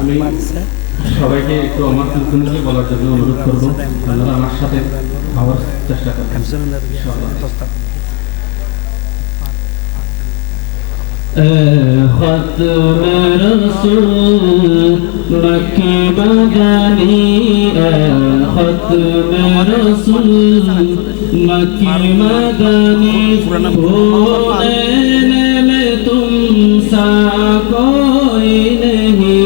আমি সবাইকে একটু আমার কিছু বলার জন্য অনুরোধ করবো আমার সাথে চেষ্টা করবেন हत मे रसूल मखी मदनि हतमे रसु ले तुम सा मे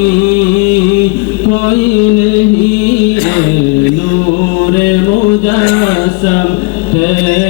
तु कै पैनहि नूरे हे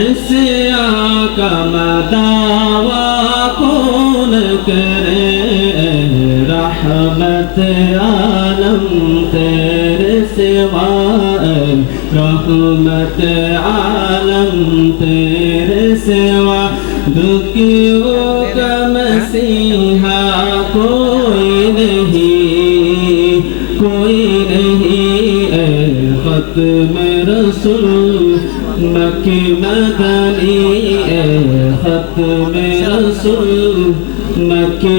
ऐसे आका मदावा कौन करे रहमत आलम तेरे सेवा रहमत आलम तेरे सेवा दुखी वो कम कोई नहीं कोई नहीं ऐ खत्म रसूल न कि हा मे न कि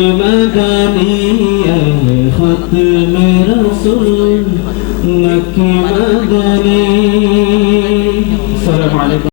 हा मे न की